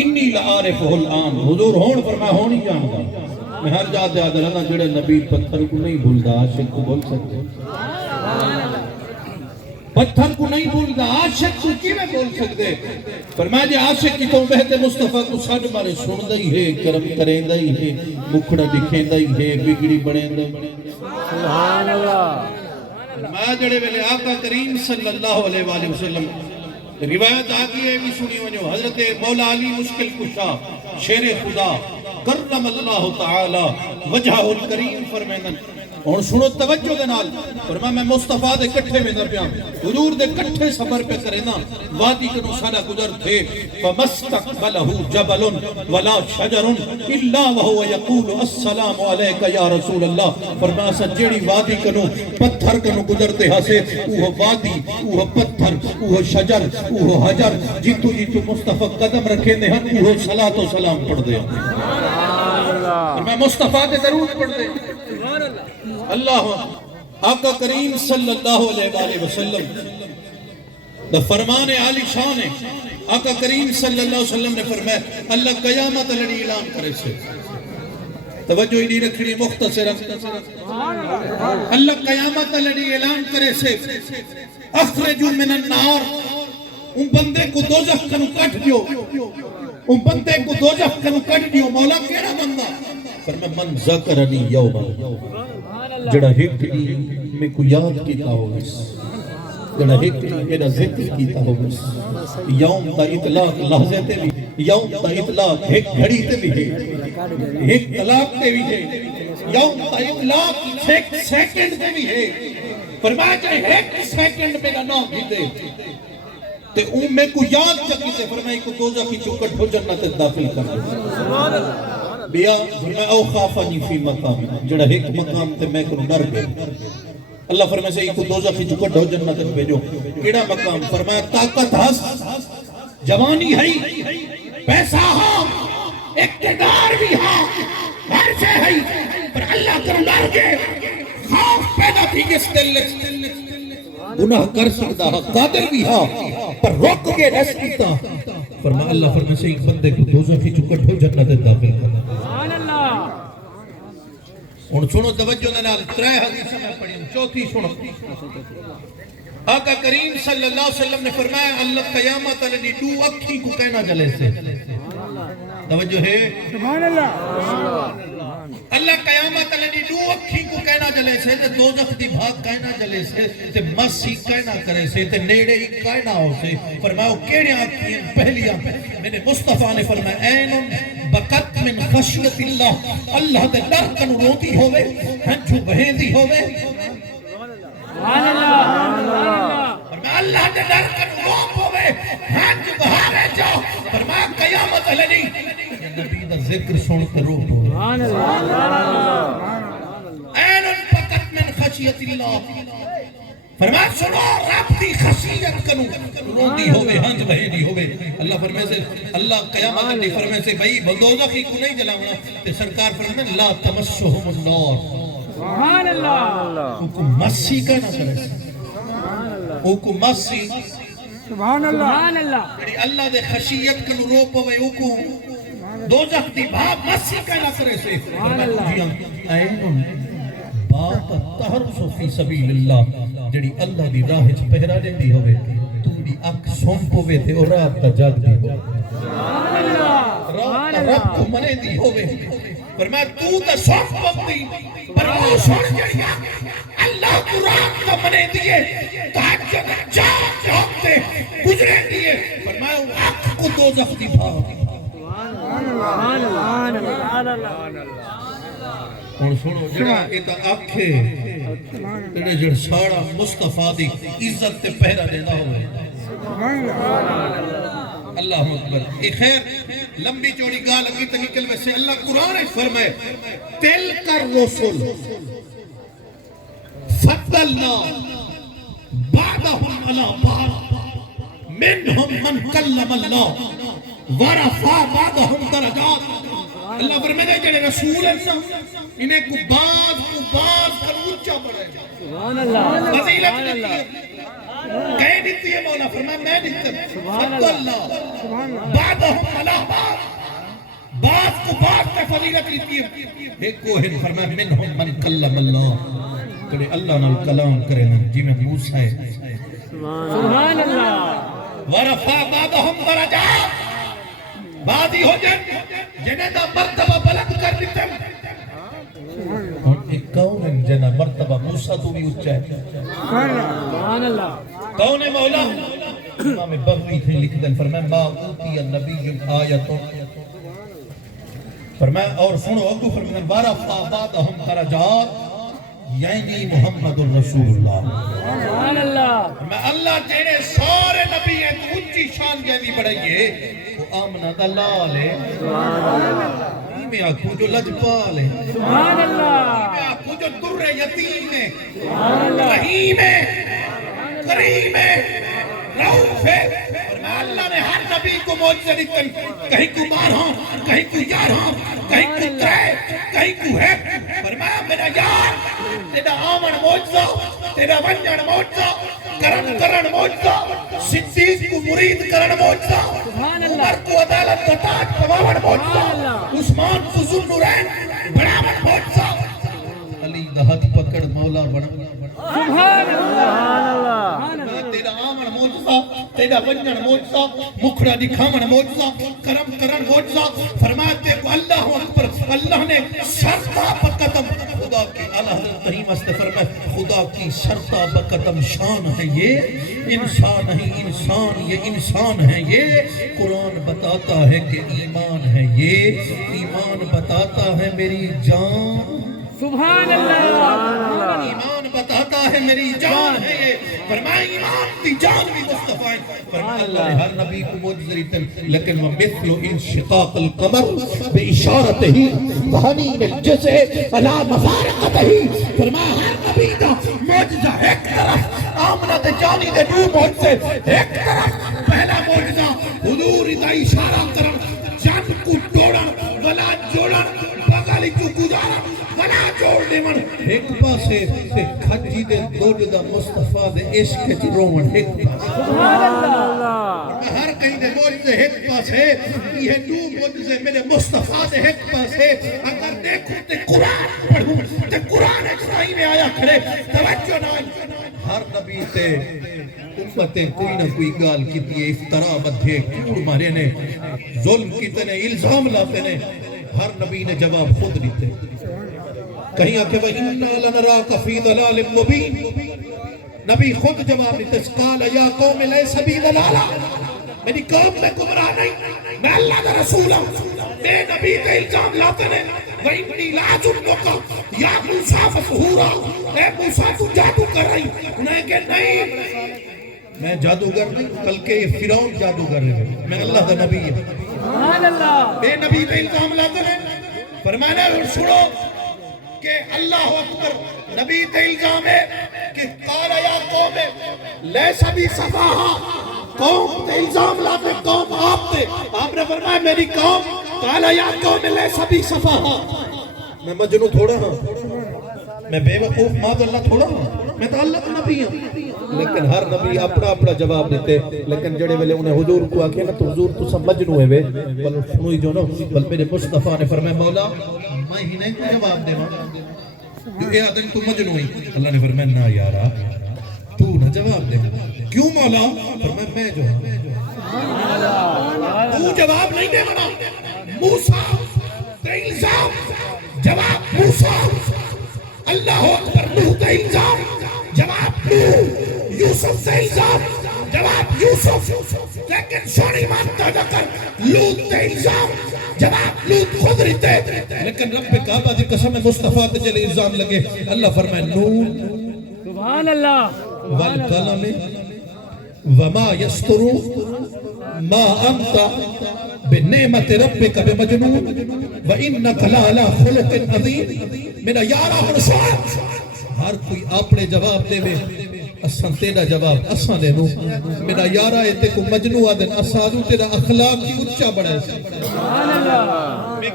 انی لعارفہ الان، حضور ہون فرمایا ہون ہی جانگا. میں ہر جاتے آدھر رہنا جڑے نبی پتھر کو نہیں بھولدا عاشق کو بھول سکتے. پتھر کو نہیں بھولدا عاشق کو کی میں بھول سکتے. فرمایا جے عاشق کی تو بہتے مصطفیٰ کو ساڑھ مارے سن دائی ہے، کرم کریں دائی ہے، مکھڑا دکھیں دائی ہے، بگڑی بڑھیں دائی ہے. سبحان اللہ. فرمایا جڑے ویلے آقا کریم صلی اللہ علیہ وآلہ وسلم روایت آگئی ہے بھی سنی ونجو. حضرت مولا علی مشکل کشا شیر خدا کرم اللہ تعالی وجہ الکریم فرمیدن. اور سنو توجہ دے نال. فرمایا میں مصطفیٰ دے کٹھے میں در پیام، حضور دے کٹھے سفر پہ کرینا. وادی کے نسالہ گزر تھے. فَمَسْتَقْبَلَهُ جَبَلٌ وَلَا شَجَرٌ إِلَّا وَهُوَ يَقُولُ السَّلَامُ عَلَيْكَ يَا رسول اللہ. فرمایا سجیڑی وادی کنو پتھر کنو گزرتے ہاسے اوہ وادی، اوہ پتھر، اوہ شجر، اوہ حجر جیتو جیتو مصطفیٰ قدم رکھے دے ہم اوہ صلاة و سلام پڑھ دے. فرمایا مصطفیٰ دے ضرور پڑھ دے. اللہ آقا کریم صلی اللہ علیہ وآلہ وسلم دا فرمان عالی شان ہے. آقا کریم صلی اللہ علیہ وسلم نے فرمایا اللہ قیامت لڑی اعلان کرے سے. توجہ ہی نہیں رکھنی مختصر. اللہ قیامت لڑی اعلان کرے سے اخرجو من النار، ان بندے کو دوزخ کنو کٹ دیو، ان بندے کو دوزخ کنو کٹ دیو. مولا کیڑا بندہ؟ فرمایا من ذکرنی یوما، جڑا ایک میں کو یاد کیتا ہوگس، جڑا ایک میرا ذکر کیتا ہوگس. یوم تا اطلاق لحظے تے بھی، یوم تا اطلاق ایک گھڑی تے بھی ہے، ایک طلاق تے بھی ہے، یوم تا اطلاق ایک سیکنڈ تے بھی ہے. فرمایا چاہے ایک سیکنڈ میرا نام بھی دے تے اون میں کو یاد چکی تے. فرمایا کو دوزہ کی چکٹ ہو جنت داخل کر دے. بیا فرمایا او خافنی فی مقام، جڑا ایک مقام تے میں کو ڈر گئے. اللہ فرمائے سے ایک دوزخ کی چکٹ ہو جنت بھیجو. کیڑا مقام؟ فرمایا طاقت ہس، جوانی ہے، پیسہ ہاں، اقتدار بھی ہاں، ہر سے ہے، پر اللہ کر ڈر گئے. خوف پیدا تھی کہ اس دل گناہ کر سکتا ہاں، قادر بھی ہاں، پر روک کے رہ سکتا. فرمایا اللہ فرمائے سے ایک بندے کو دوزخ کی چکٹ ہو جنت داخل کرنا. ان سنو توجہ دنال ترائے حدیث میں پڑھی. چوتھی سنو. آقا کریم صلی اللہ علیہ وسلم نے فرمایا اللہ قیامت علی دو اکھی کو کہنا جلے سے. توجہ ہے. سبحان اللہ. اللہ قیامت علی دو اکھی کو کہنا جلے سے، تے دوزخ دی بھاگ کہنا جلے سے، تے مسی کہنا کرے سے، تے نیڑے ہی کہنا ہو سے. فرمایا کیڑے آنکھی ہیں؟ پہلی آنکھ میں نے مصطفیٰ نے فرمایا اینن بقت من خشیت اللہ، اللہ دے ڈر کنو روتی ہوئے، ہنچو بہیندی ہوئے. سبحان اللہ. فرمایا اللہ دے ڈر کنو روپ ہوئے، ہنچ بہارے جاؤ. فرمایا قیامت علی نبی دا ذکر سن کر روپ ہوئے. سبحان اللہ. اینن بقت من خشیت اللہ. فرمایا سنو رب دی خشیت کنو روندی ہوئے، ہنچ بہیندی ہوئے. اللہ فرمائے سے اللہ قیامت علی فرمائے سے بھئی دوزخی کو نہیں جلاؤنا. تے سرکار فرمائے لا تمسہم النار. سبحان اللہ. اوکو مسی کا نہ کرے، اوکو مسی. سبحان اللہ. اللہ دے خشیت کنو روپ ہوئے، اوکو دوزخ دی بھاپ مسی کا نہ کرے سے. سبحان اللہ. اینن بات تحرسو فی سبیل اللہ، جڑی اللہ دی راہ چ پہرا دیندی ہوئے، تیری اکھ سونپ ہوئے تے اور رات دا جاگ دی ہوئے. سبحان اللہ. رات رب کو منے دی ہوئے. فرمایا تو دا سونپ ہوتی، پر وہ سن جڑی اللہ کو رات دا منے دیئے، تحجد جاگ جاگتے گزرے دیئے. فرمایا وہ اکھ کو دوزخ دی بھاگ. سبحان اللہ. اور سنو جڑا ایتا آکھے تیرے جڑ ساڑا مصطفیٰ دی عزت تے پہرا دینا ہوئے. اللہ اکبر. ایک خیر لمبی چوڑی گال اگی تک نکل میں سے اللہ قرآن فرمائے تلک الرسل فضلنا بعضهم علی بعض منهم من کلم اللہ ورفع بعضهم درجات. اللہ فرمائے جڑے رسول ہیں انہیں کو بعض پر اونچا بڑھائے. سبحان اللہ. فضیلت دیتی ہے. کہیں دیتی ہے مولا فرمایا میں دیتی اللہ بعدہم علی بعض کو بعض پہ فضیلت لیتی ہے ایک کو ہے فرمایا منہم من کلم اللہ کرے اللہ نال کلام کرے جی میں موسیٰ ہے سبحان اللہ ورفع بعدہم درجات بعضی ہو جنہیں دا مرتبہ بلند کر دیتے اور ایک کون ہے جنہ مرتبہ موسیٰ تو بھی اچھا ہے سبحان اللہ کون ہے مولا امام بغوی تھے لکھ دیں فرمایا ما اوتی النبی آیتوں فرمایا اور سنو اگو فرمایا ورفع بعدہم درجات یعنی محمد الرسول اللہ سبحان اللہ میں اللہ تیرے سارے نبی ہیں تو اچھی شان کے بھی بڑھائیے وہ آمنہ دلال ہے میں آنکھوں جو لجپال ہے سبحان اللہ میں آنکھوں جو در یتیم ہے رحیم ہے کریم ہے رؤوف ہے اور میں اللہ نے ہر نبی کو معجزہ دی کہیں کو مار ہوں کہیں کو یار ہوں کہیں کو ترے کہیں کو ہے فرمایا میرا یار تیرا آمن معجزہ تیرا ونجن معجزہ کرن معجزہ صدیق کو مرید کرن معجزہ عمر کو عدالت کا تاج پواون معجزہ عثمان کو ذوالنورین بڑاون معجزہ علی دا ہاتھ پکڑ مولا بڑا سبحان اللہ تیرا آمن معجزہ تیرا ونجن معجزہ مکھڑا دکھاون معجزہ کرم کرن معجزہ فرماتے کو اللہ اکبر اللہ نے شرطہ بقدم خدا کی اللہ کریم است فرمائے خدا کی شرطہ بقدم شان ہے یہ انسان نہیں انسان یہ انسان ہے یہ قرآن بتاتا ہے کہ ایمان ہے یہ ایمان بتاتا ہے میری جان سبحان اللہ ایمان بتاتا ہے میری جان ہے یہ فرمائے ایمان تی جان بھی مصطفیٰ ہے فرمائے اللہ نے ہر نبی کو موجزری تن لیکن ومثل انشقاق القمر بے اشارت ہی وحنین الجزء علا مفارقت ہی فرمائے ہر نبی دا موجزہ ایک طرف آمنہ جانی دے دو موجزے ایک طرف پہلا موجزہ حضور دا اشارہ کرن جان کو ٹوڑن ولا جوڑن بغالی کو گزارن ولا جوڑ دے من ایک پاسے کھجی دے دوڑ دا مصطفیٰ دے عشق چ رومن ایک پاسے سبحان اللہ ہر کہیں دے موجزے ایک پاسے یہ دو موجزے میرے مصطفیٰ دے ایک پاسے اگر دیکھو تے قرآن پڑھوں تے قرآن اجرائی میں آیا کھڑے توجہ نال ہر نبی تے امتیں کوئی نہ کوئی گال کی دیئے افتراء بدھے کوڑ مارے نے ظلم کی تنے الزام لاتے نے ہر نبی نے جواب خود دیتے کہیں آکے وَإِنَّا لَنَرَاكَ فِي ضَلَالٍ مُبِينٍ نبی خود جواب دیتے قَالَ يَا قَوْمِ لَيْسَ بِي ضَلَالًا میری قوم میں گمراہ نہیں میں اللہ کا رسول ہوں اے نبی تے الزام لاتے نے وَإِنِّي لَأَظُنُّكَ يَا مُوسَىٰ فَسُحُورًا اے موسیٰ تو جادو کر رہی انہیں کہ نہیں میں جادوگر نہیں بلکہ یہ فرعون جادوگر ہے میں اللہ کا نبی ہے سبحان اللہ بے نبی پہ الزام لاتے ہیں فرمانا اور سنو کہ اللہ اکبر نبی پہ الزام ہے کہ قال یا قوم لیسا بی صفاہا قوم پہ الزام لاتے قوم آپ تے آپ نے فرمایا میری قوم قال یا قوم لیسا بی صفاہا میں مجنو تھوڑا ہوں میں بے وقوف ماد اللہ تھوڑا ہوں میں تو اللہ کا نبی ہوں لیکن ہر نبی اپنا اپنا جواب دیتے لیکن جڑے ویلے انہیں حضور کو آکے نا تو حضور تو سب مجنو ہے بل سنوئی جو نا بل میرے مصطفیٰ نے فرمایا مولا میں ہی نہیں جواب دے ماں اے آدم تو مجنو ہی اللہ نے فرمایا نا یارا تو نہ جواب دے کیوں مولا فرمایا میں جو ہوں تو جواب نہیں دے منا موسیٰ تے الزام جواب موسیٰ اللہ اکبر نوح تے الزام جواب نوح یوسف سے الزام جواب یوسف لیکن سونی مانتا جا کر لوت تے الزام جواب لوت خود رہتے لیکن رب کعبہ دی قسم مصطفیٰ تے جلے الزام لگے اللہ فرمائے نوح سبحان اللہ والقلم وما يسطر ما انت بنعمت ربک بمجنون وانک لعلی خلق عظیم میرا یارا منصور ہر کوئی اپنے جواب دے میں اسان تیرا جواب اسان دے نو میرا یارا ایتے کو مجنو آدن اسانو تیرا اخلاق کی اچھا بڑا ہے سبحان اللہ میں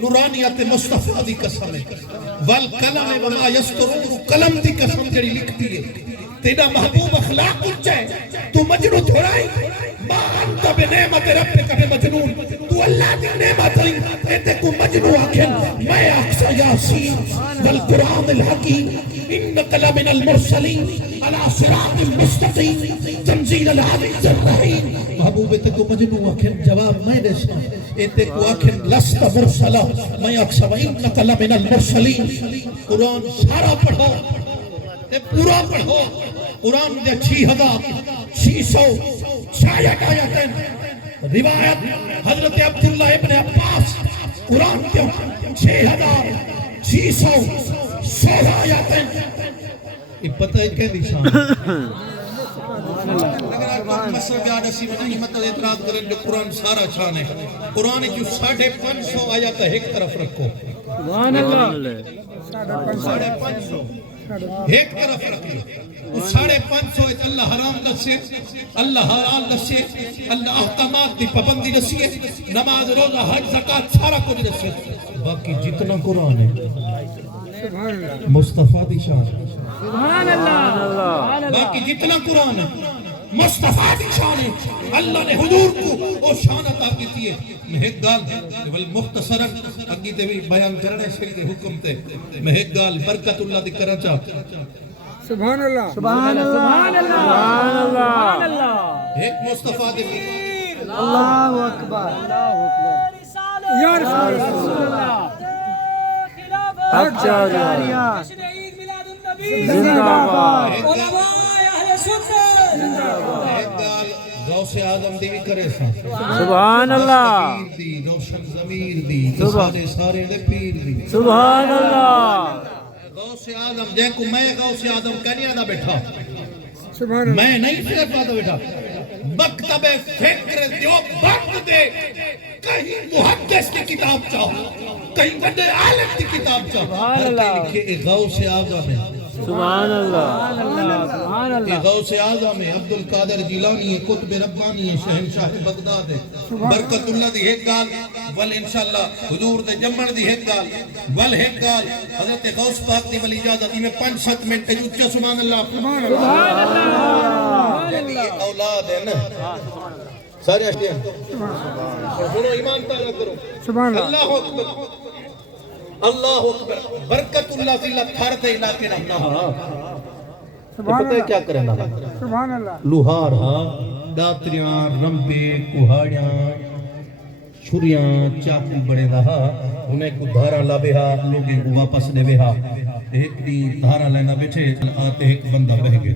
نورانیت مصطفیٰ دی قسم ہے والقلم وما یسطرون قلم دی قسم جڑی لکھتی ہے تیرا محبوب اخلاق اچھا ہے تو مجنون تھوڑا ہی ما انت بنعمت ربک بمجنون تو اللہ دی نعمت ہے اے تے کو مجنون آکھن میں اقصى یاسین والقرآن الحکیم انک لمن المرسلین علی صراط المستقیم تنزیل العزیز الرحیم محبوب تے کو مجنون آکھن جواب میں دے سا اے تے کو آکھن لست مرسلا میں اقصى وانک لمن المرسلین قرآن سارا پڑھو تے پورا پڑھو قرآن دے 6666 آیتیں روایت حضرت عبداللہ ابن عباس قرآن کے 6616 آیتیں یہ پتہ ہے کہ نشان اگر آپ کو مسئلہ بیان اسی میں نہیں مطلب اعتراض کریں جو قرآن سارا چھان ہے قرآن جو 550 آیت ایک طرف رکھو سبحان اللہ 550 ایک طرف رکھو اس 550 اللہ حرام دسے اللہ حلال دسے اللہ احکامات دی پابندی دسے نماز روزہ حج زکات سارا کچھ دسے باقی جتنا قرآن ہے مصطفیٰ دی شان سبحان اللہ باقی جتنا قرآن ہے مصطفیٰ دی شان ہے اللہ نے حضور کو وہ شان عطا کی ہے میں ایک گال والمختصرا اگی تے بھی بیان کرنے سے حکم تے میں ایک گال برکت اللہ دی کرنا چاہتا سبحان اللہ سبحان اللہ سبحان اللہ ایک مصطفیٰ دی اللہ اکبر یا رسول اللہ حق جاریہ زندہ باد ایک گال غوث اعظم دی بھی کرے سا سبحان اللہ دی روشن ضمیر دی سارے دے پیر دی سبحان اللہ غوث اعظم جے کو میں غوث اعظم کہنی آدھا بیٹھا سبحان اللہ میں نہیں صرف آدھا بیٹھا مکتب فکر دیو بند دے کہیں محدث کی کتاب چاہو کہیں بڑے عالم کی کتاب چاہو ہر کہیں لکھے ایک غوث اعظم ہے سبحان اللہ سبحان یہ اللہ غوث اعظم ہے عبدالقادر جیلانی ہے قطب ربانی ہے شہنشاہ بغداد ہے برکت اللہ دی ایک گال ول انشاءاللہ حضور دے جمن دی ایک گال ول ایک گال حضرت غوث پاک دی ولی اجازت میں 5-7 منٹ اچھا سبحان اللہ سبحان اللہ یہ اولاد ہے نا سارے اشتے ہیں سنو ایمان تعالیٰ کرو سبحان اللہ اللہ اکبر اللہ اکبر برکت اللہ ذلہ تھار دے علاقے نہ سبحان پتہ ہے کیا کرنا سبحان اللہ لوہار ہاں داتریاں رمبے کوہاڑیاں چھریاں چاقو بڑے رہا انہیں کو دھارا لابے ہا لوگیں کو واپس دے بے ہا ایک دی دھارا لینا بیٹھے آتے ایک بندہ بہ گئے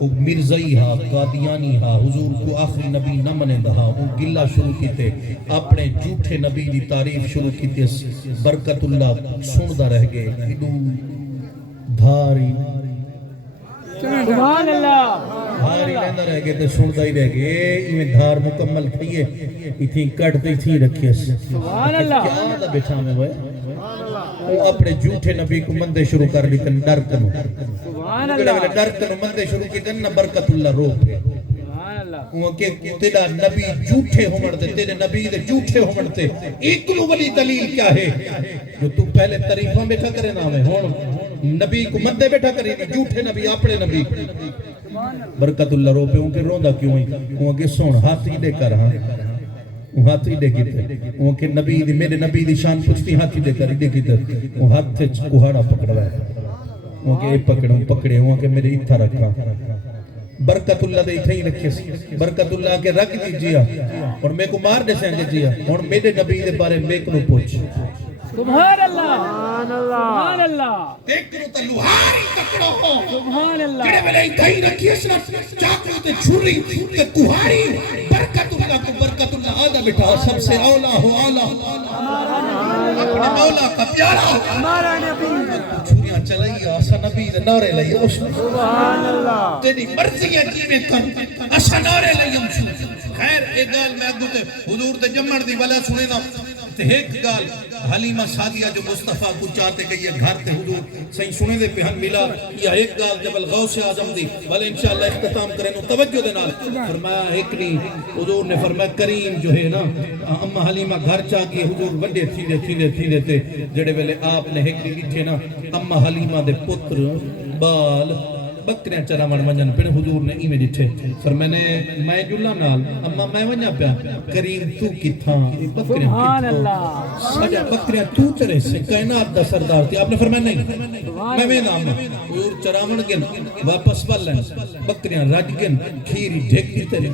وہ مرزائی ہا قادیانی ہا حضور کو آخری نبی نہ منے دہا وہ گلہ شروع کیتے اپنے جھوٹے نبی دی تعریف شروع کیتے برکت اللہ سندہ رہ گئے ہدو دھاری سبحان اللہ دھاری لیندہ رہ گئے تے سندہ ہی رہ گئے ایمیں دھار مکمل تھئیے اتنی کٹتے تھی رکھیے سبحان اللہ کیا آدھا بیٹھا میں ہوئے وہ اپنے جھوٹے نبی کو مندے شروع کر لیتے ڈر کنو سبحان اللہ ڈر کنو مندے شروع کیتے نہ برکت اللہ رو پہ سبحان اللہ وہ کہ تیرا نبی جھوٹے ہومڑتے تیرے نبی دے جھوٹے ہومڑتے ایک لو ولی دلیل کیا ہے جو تو پہلے تعریفاں بیٹھا کرے نام ہے ہون نبی کو مندے بیٹھا کرے جھوٹے نبی اپنے نبی برکت اللہ رو پہ ان کے روندہ کیوں ہی وہ کہ سون ہاتھ ہی دے کر ہاں ہاتھ ہی دے کیتے وہ کہ نبی دی میرے نبی دی شان پوچھتی ہاتھ ہی دے کر دے کیتے وہ ہاتھ تھے کوہاڑا پکڑا ہے وہ کہ اے پکڑے وہ کہ میرے اتھا رکھا برکت اللہ دے اتھا ہی رکھے برکت اللہ کے رکھ دیجیا اور میں کو مار دے سینگے جیا اور میرے نبی دے بارے میں کو پوچھ سبحان اللہ سبحان اللہ ایک کرو تا لوہاری تکڑو ہو سبحان اللہ کڑے میں اتھا ہی رکھی چاکو تے چھری تے کوہاری برکت اللہ کو برکت اللہ آدھا بٹھا سب سے اولا ہو آلہ اپنے مولا کا پیارا ہمارا نبی چھریاں چلائی آسا نبی دے نعرے لئی سبحان اللہ تیری مرضی ہے جیویں کر آسا نعرے لئی خیر ایک گال میں اگو تے حضور تے جمڑ دی والا سنے نا تے ایک گال حلیمہ سادیہ جو مصطفیٰ کو چاہتے کہ یہ گھر تے حضور صحیح سنے دے پہ ہم ملا یا ایک گال جبل غوث اعظم دی بلے انشاءاللہ اختتام کریں نو توجہ دے نال فرمایا ایک نہیں حضور نے فرمایا کریم جو ہے نا امہ حلیمہ گھر چاہ گئی حضور وڈے تھی دے تے جڑے ویلے آپ نے ایک نہیں لکھے نا امہ حلیمہ دے پتر بال بکریاں چراون ونجن پھر حضور نے ایویں ڈٹھے فرمانے میں جلا نال اما میں ونجا پیا کریم تو کتھاں بکریاں سبحان کتھاں اللہ سجا بکریاں تو چرے سے کائنات دا سردار تھی آپ نے فرمایا نہیں میں نام حضور چراون گن واپس والن بکریاں رج گن کھیری ڈھک دیتے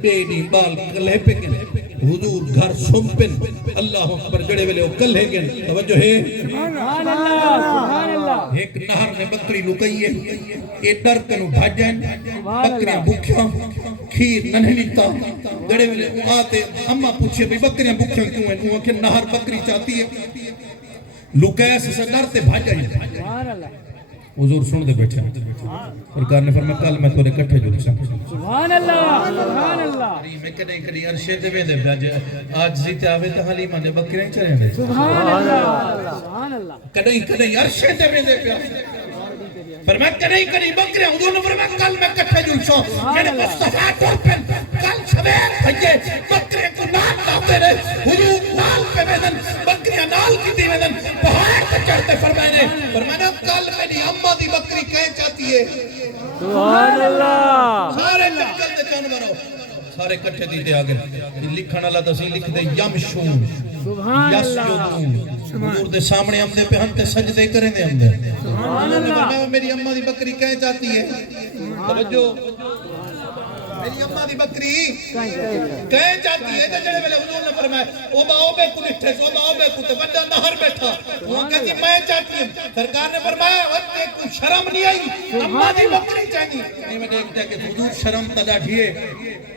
بیڑی بال کلے پہ گن حضور گھر سمپن اللہ اکبر جڑے ویلے کلے گن توجہ ہے سبحان اللہ ایک نہر میں بکری لکئی ہے اے ڈر کنو بھاجن بکریاں بھوکیاں کھیر ننہلیتا جڑے ویلے آتے اما پوچھے بھئی بکریاں بھوکیاں کیوں ہیں وہ کہ نہر بکری چاہتی ہے لکیس سے ڈرتے بھاجن سبحان اللہ حضور سن دے بیٹھے سرکار نے فرمایا کل میں تھوڑے کٹھے جو لکھا سبحان اللہ سبحان اللہ میں کدیں کدیں عرشے دے ویندے پیا آج زیتے آوے تے حلیمہ نے بکریاں چریں دے سبحان اللہ سبحان اللہ کدیں کدیں عرشے دے ویندے پیا فرمایا کدیں کدیں بکریاں حضور نے فرمایا کل میں کٹھے جو لکھا میرے مصطفیٰ ٹور پن کل سویر بھئیے بکریاں کو نال لاتے رہے حضور نال پہ ویندن بکریاں نال کی دی ویندن پہاڑ پہ چڑھتے فرمایا کل میری اماں دی بکری کہیں چاہتی ہے سبحان اللہ سارے جنگل دے جانوروں سارے کٹھے دیتے آگے لکھن اللہ تسی لکھ دے یمشون سبحان یسجدون حضور دے سامنے ہم دے پہ ہم تے سجدے کریں دے ہم دے سبحان اللہ میری اماں دی بکری کہیں چاہتی ہے توجہ میری اماں دی بکری کہیں چاہتی ہے جڑے ویلے حضور نے فرمایا او باؤ بے کو لٹھے سو باؤ بے کو تے بڑا نہر بیٹھا وہ کہتی میں چاہتی ہوں سرکار نے فرمایا وقت کو شرم نہیں آئی اماں دی بکری چاہیے نہیں میں دیکھتا کہ حضور شرم تدا ڈھیے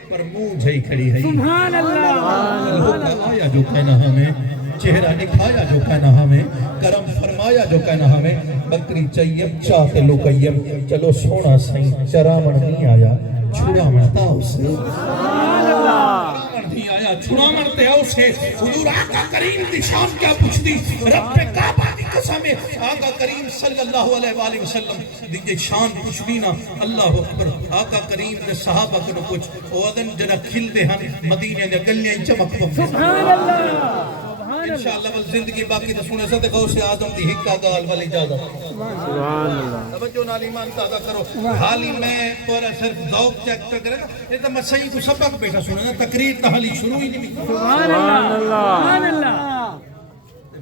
پر منہ جھئی کھڑی ہے سبحان اللہ آیا جو کہنا ہمیں چہرہ دکھایا جو کہنا ہمیں کرم فرمایا جو کہنا ہمیں بکری چاہیے چاہتے لوکیم چلو سونا سائیں چرامن نہیں آیا چھوڑا مرتا اسے سبحان اللہ نہیں آیا چھوڑا مرتے ہیں اسے حضور آقا کریم دی شان کیا پوچھ دی رب کعبہ دی قسم آقا کریم صلی اللہ علیہ وآلہ وسلم دی شان پوچھ دی نا اللہ اکبر آقا کریم دے صحابہ کنو کچھ او ادن جنہ کھل دے ہم مدینے دے گلیاں چمک پم سبحان اللہ انشاءاللہ بل زندگی باقی تو سنے سے غوث اعظم دی حکا گال والی اجازت سبحان اللہ توجہ نال ایمان تازہ کرو حالی میں پورا صرف ذوق چیک پہ کرے نا یہ تو میں صحیح کو سبق بیٹھا سنے نا تقریر تا حالی شروع ہی نہیں سبحان اللہ سبحان اللہ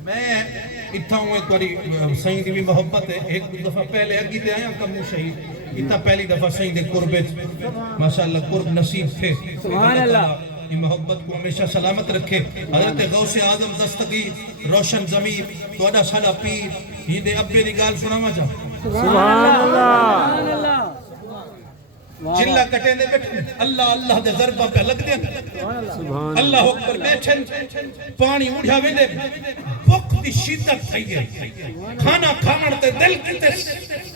میں اتھا ہوں ایک باری صحیح دی بھی محبت ہے ایک دفعہ پہلے اگی تے آیا کمو شہید اتھا پہلی دفعہ صحیح دے قربت ماشاءاللہ قرب نصیب تھے سبحان اللہ یہ محبت کو ہمیشہ سلامت رکھے حضرت غوث اعظم دستگیر روشن ضمیر توڑا سالا پیر یہ دے ابے دی گال سنا مجھا سبحان اللہ جلہ کٹے دے بیٹھے اللہ اللہ دے ضربہ پہ لگ دے اللہ اکبر بیٹھن پانی اڑھا وے دے بک دی شدت تھئی ہے کھانا کھانا تے دل کتے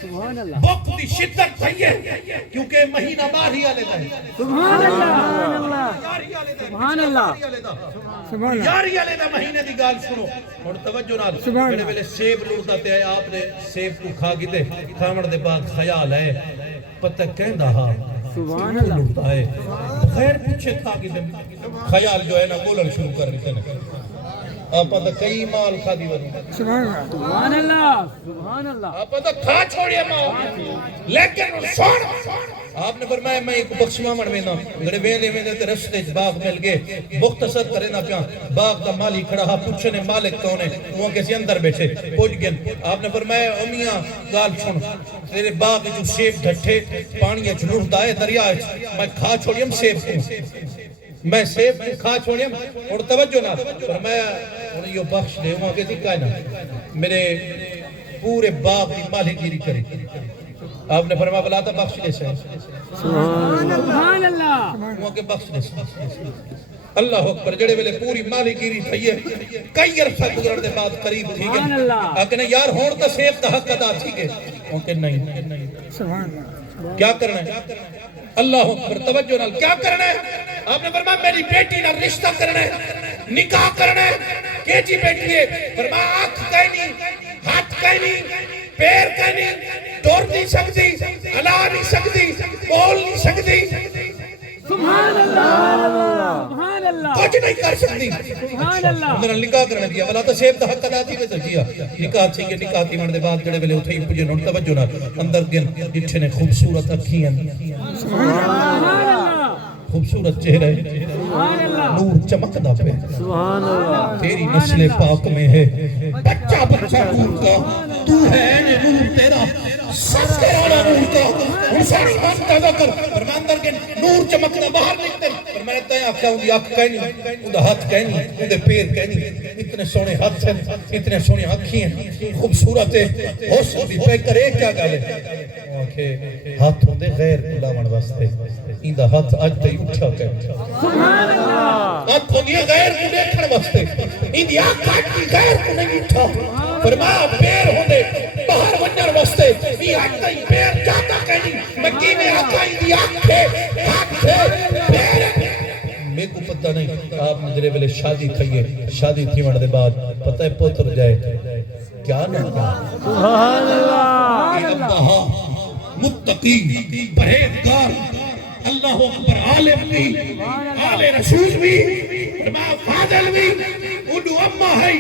بک دی شدت تھئی ہے کیونکہ مہینہ باہری آلے دا ہے سبحان اللہ سبحان اللہ سبحان اللہ یاری آلے دا مہینے دی گال سنو اور توجہ نال بڑے بڑے سیب لوٹا تے آئے آپ نے سیب کو کھا گی تے کھامڑ دے بعد خیال ہے پتہ کہندہ ہاں سبحان اللہ لوٹا ہے خیر پوچھے کھا گی تے خیال جو ہے نا بولن شروع کر دیتے نا آپ تو کئی مال کھا دی ورنی سبحان اللہ سبحان اللہ سبحان اللہ آپ تو کھا چھوڑیے مال لیکن سوڑ آپ نے فرمایا میں ایک بخشوا مڑوینا گڑے ویندے تے رستے باغ مل گئے مختصر کرے نا پیا باغ دا مالی کھڑا ہا پوچھنے مالک کون ہے وہ کسی اندر بیٹھے پوچھ گئے آپ نے فرمایا امیاں گال سن تیرے باغ جو سیب ڈھٹھے پانی جھلوٹتا ہے دریا میں کھا چھوڑیم سیب کو میں سیب کو کھا چھوڑیم اور توجہ نہ فرمایا انہیں یہ بخش دے وہاں کسی کائنا میرے پورے باغ کی مالی گیری کری آپ نے فرمایا بلا تھا بخش دے سے سبحان اللہ وہاں کے بخش دے سے اللہ اکبر جڑے ویلے پوری مالی گیری تھی ہے کئی عرصہ گزرن دے بعد قریب تھی گئے آکنے یار ہون تا سیب تا حق ادا تھی گئے اوکے نہیں سبحان اللہ کیا کرنا ہے اللہ اکبر توجہ نال کیا کرنا ہے آپ نے فرمایا میری بیٹی نال رشتہ کرنا ہے نکاح کرنا ہے کہ جی بیٹی ہے فرمایا آنکھ کہیں نہیں ہاتھ کہیں نہیں پیر کہیں نہیں ٹور نہیں سکتی ہلا نہیں سکتی بول نہیں سکتی سبحان اللہ سبحان اللہ کچھ نہیں کر سکتی سبحان اللہ اندر نکاح کرنے دیا ولا تو سیب دا حق ادا تھی ویسے جیا نکاح تھی کہ نکاح تھی من دے بعد جڑے ویلے اتھے پجے نوں توجہ نہ اندر گن جٹھے نے خوبصورت اکھیاں سبحان اللہ خوبصورت چہرہ سبحان اللہ نور چمکدا پہ سبحان اللہ تیری نسل پاک میں ہے بچہ بچہ نور کا تو ہے نور تیرا سب کرانا نور کا ہم ساری بات تازہ کر فرماندر کے نور چمکنا باہر نکلتے پر میں نے تیاں آکھا ہوں دی آنکھ کہنی ہوں دا ہاتھ کہنی ہوں دے پیر کہنی اتنے سونے ہاتھ ہیں اتنے سونے آنکھی ہیں خوبصورت ہے حسن بھی پہ کرے کیا گالے ہاتھ ہوں دے غیر بلاون واسطے این دا ہاتھ آج تے اٹھا کہنی سبحان اللہ ہاتھ ہوں دیا غیر کو دیکھن واسطے این دی آنکھ آج کی غیر کو نہیں اٹھا فرمایا پیر ہوں دے باہر ونجر واسطے یہ آج تے پیر جاتا کہنی مکی میں آقا این دی آنکھ تھے ہاتھ تھے پیر میں کو پتہ نہیں آپ نے جرے ویلے شادی کھئیے شادی تھی وڑ دے بعد پتہ ہے پوتر جائے کیا نہ سبحان اللہ ابا متقی پرہیزگار اللہ اکبر عالم بھی آل رسول بھی فرمایا فاضل بھی انہوں اممہ ہے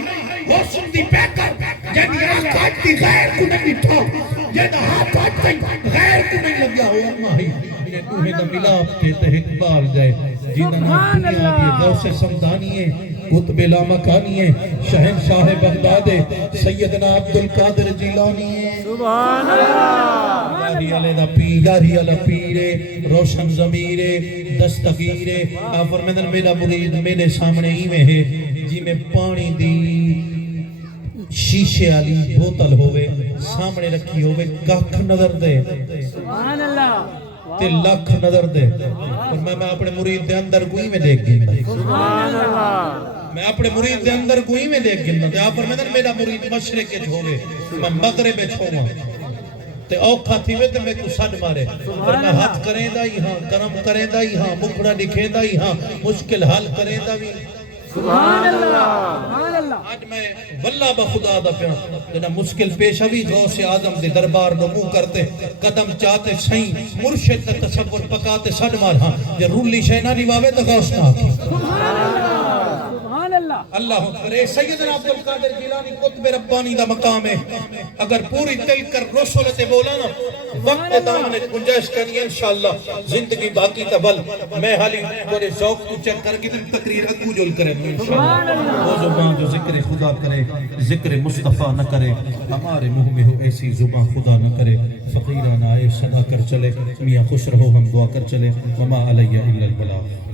حسن دی پیکر جنہی آقات دی غیر کو نہیں تھا جنہی ہاتھ آج غیر کو نہیں لگیا ہو اممہ ہے انہیں توہیں دا ملاپ کے تحت بال جائے جنہاں دنیا دی غوث سمدانی ہے قطب لامکانی ہے شہنشاہ بغداد سیدنا عبدالقادر جیلانی ہے سبحان اللہ یاری علی دا پیر یاری علی پیرے روشن ضمیرے دستگیرے آپ فرمیدن میرا مرید میرے سامنے ہی میں ہے جی میں پانی دی شیشے علی بوتل ہوئے سامنے رکھی ہوئے کاکھ نظر دے سبحان اللہ تے لاکھ نظر دے اور میں اپنے مرید دے اندر کوئی میں دیکھ گئے سبحان اللہ میں اپنے مرید دے اندر کوئی میں دیکھ گئے تے آپ فرمیدن میرا مرید مشرق کے ہوئے میں مغرب چھوڑا تے اوکھا تھی میں تے میں کو سڈ مارے پر میں ہاتھ کریں دا ہی ہاں کرم کریں دا ہی ہاں مکڑا لکھیں دا ہی ہاں مشکل حل کریں دا بھی سبحان اللہ سبحان اللہ آج میں واللہ بخدا دا پیاں جنہ مشکل پیش ہوئی غوث اعظم دے دربار نمو کرتے قدم چاہتے سہیں مرشد دا تصور پکاتے سڈ مار ہاں جے رولی شہنہ نواوے تو غوث نہ آکے سبحان اللہ اللہ اکبر اے سیدنا عبدالقادر جیلانی قطب ربانی دا مقام ہے اگر پوری تل کر رسولت بولا نا وقت دامن گنجائش کرنی ہے انشاءاللہ زندگی باقی تبل میں حالی بڑے ذوق کو چیک کر کے تقریر اگو جل کریں انشاءاللہ وہ زبان جو ذکر خدا کرے ذکر مصطفیٰ نہ کرے ہمارے منہ میں ہو ایسی زبان خدا نہ کرے فقیران آئے صدا کر چلے میاں خوش رہو ہم دعا کر چلے وما علیہ الا البلاغ